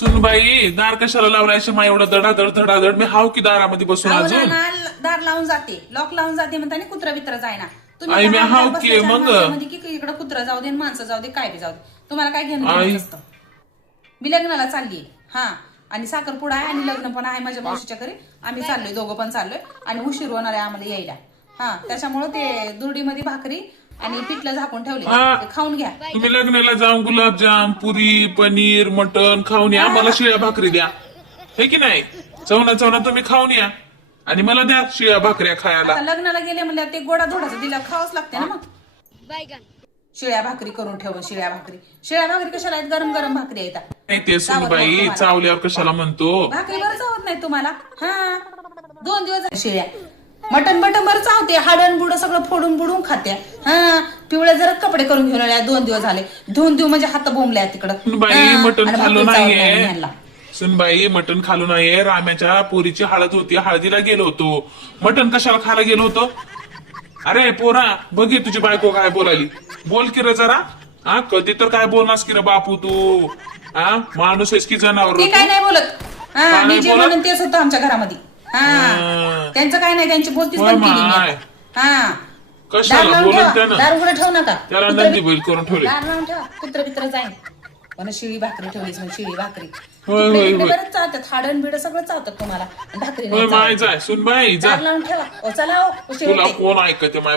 सुनबाई दार कशाला लावलाय मा एवढा धडाधड मी हाव की दारामध्ये बसून अहो अजून ना, दार लावून जाते, लॉक लावून जाते म्हणताना कुत्रा बित्र जायना. आई, मी हाव की मग. की इकडे कुत्रा जाऊ दे, माणसं जाऊ दे, काय बी जाऊ दे, तुम्हाला काय घेणं देणं नसतं. मी लग्नाला चालली हा, आणि साखरपुडा आहे आणि लग्न पण आहे माझ्या मावशीच्या घरी. आम्ही चाललोय, दोघं पण चाललोय आणि उशीर होणार आहे आम्हाला यायला. हा, त्याच्यामुळे ते दुर्डीमध्ये भाकरी आणि पिठलं झाकून ठेवले, ते खाऊन घ्या. तुम्ही लग्नाला जाऊन गुलाबजाम, पुरी, पनीर, मटन खाऊन या, मला शिळ्या भाकरी द्या, हे की नाही? चवना तुम्ही खाऊन या आणि मला द्या शिळ्या भाकऱ्या खायला. आता लग्नाला गेले म्हणजे ते गोडा धोडाचं दिला खावंच लागते ना मग. शिळ्या भाकरी करून ठेवून, शिळ्या भाकरी कशाला आहेत? गरम गरम भाकरी आहेत. नाही ते सुनबाई चावल्यावर कशाला म्हणतो? भाकरी बरं चावत नाही तुम्हाला? हा, 2 दिवस झाले शिळ्या. मटन बरं चावते, हाडण बुड सगळं फोडून बुडून खात्या. हा, पिवळे जरा कपडे करून घेऊन आल्या, 2 दिवस झाले. धुवून देऊ म्हणजे हात बोंबल्या तिकडं. सुनबाई मटन खाल्लं नाहीये, सुनबाई मटन खाल्लं नाहीये. राम्याच्या पोरीची हळद होती, हळदीला गेलो होतो. मटन कशाला खायला गेलो होतो? अरे पोरा बघी तुझी बायको काय बोलाली, बोल की रे जरा. हा, कधी तर काय बोलणास की रे बापू तू? हा, माणूस आहेस की जनावर? ते काय नाही बोलत. हा, मी जे म्हणून तेच होतं आमच्या घरामध्ये. हा, त्यांचं काय नाही, त्यांची बोलतीच बंद केली मी. हा, कशाला बोलत त्यानं? दार उघडं ठेवू नका, त्याला नंदी बैल करून ठेवले. दार लावून ठेवा, कुत्र बित्र जाईन. पण शिळी भाकरी ठेवलीच म्हणजे शिळी भाकरी. होय. बरंच चालतात, हाडण बिड सगळं चालतात तुम्हाला, भाकरी नाही माय जाय सुनबाई जा, दार लावून ठेवा. ओ चला, ओ, उशीर तुला होते. कोण ऐकते माय